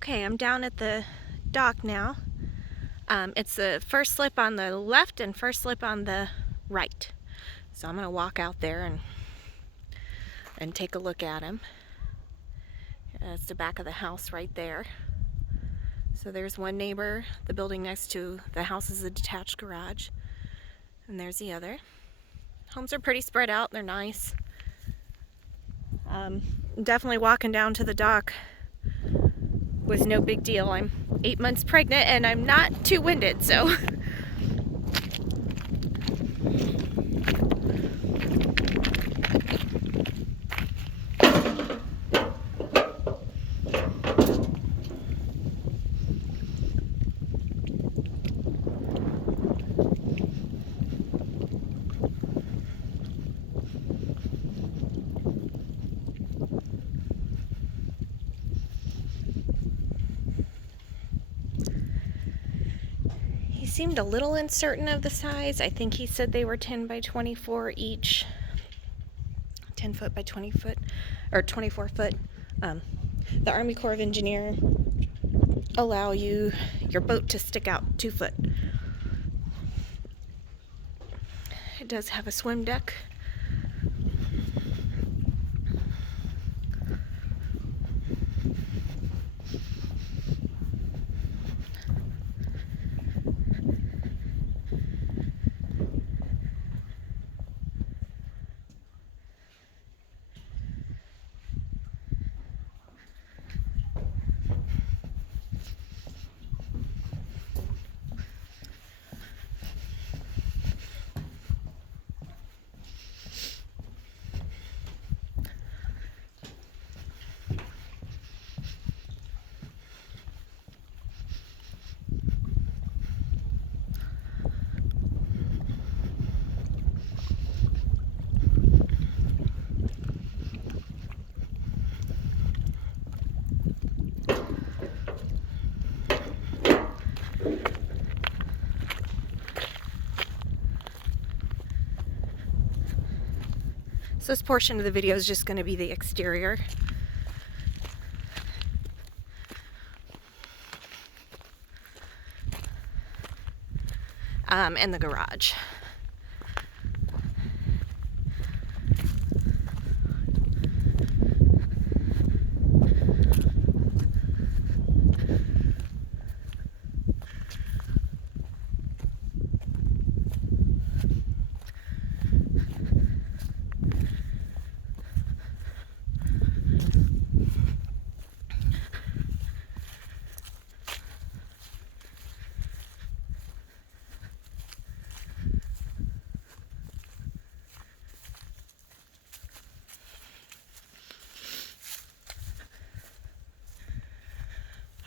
Okay, I'm down at the dock now. It's the first slip on the left and first slip on the right. So I'm gonna walk out there and take a look at him. It's the back of the house right there. So there's one neighbor. The building next to the house is a detached garage. And there's the other. Homes are pretty spread out. They're nice. Definitely walking down to the dock was no big deal. I'm 8 months pregnant and I'm not too winded, so. He seemed a little uncertain of the size. I think he said they were 10 by 24 each. 10 foot by 20 foot, or 24 foot. The Army Corps of Engineer allow your boat to stick out 2 foot. It does have a swim deck. So this portion of the video is just going to be the exterior. And the garage.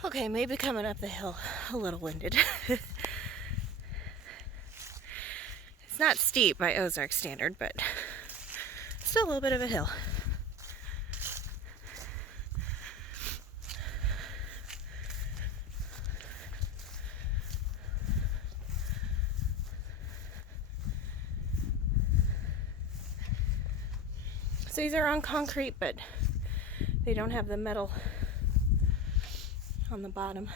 Okay, maybe coming up the hill a little winded. It's not steep by Ozark standard, but still a little bit of a hill. So these are on concrete, but they don't have the metal on the bottom.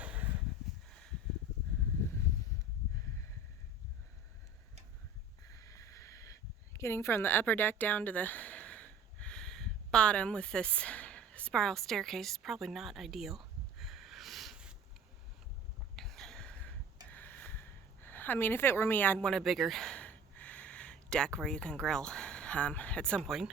Getting from the upper deck down to the bottom with this spiral staircase is probably not ideal. I mean, if it were me, I'd want a bigger deck where you can grill at some point.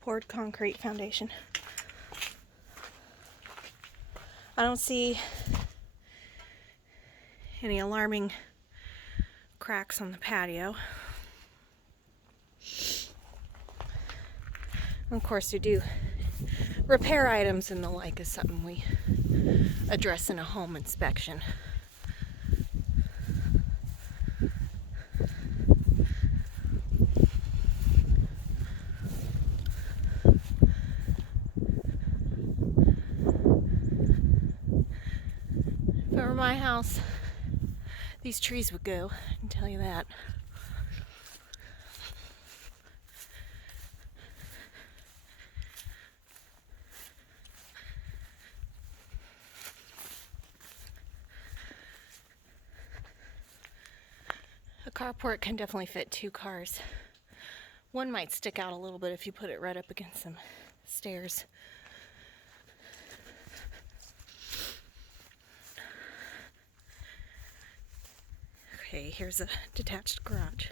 Poured concrete foundation. I don't see any alarming cracks on the patio. Of course, you do repair items and the like is something we address in a home inspection. If it were my house, these trees would go, I can tell you that. A carport can definitely fit 2 cars. One might stick out a little bit if you put it right up against some stairs. Okay, here's a detached garage.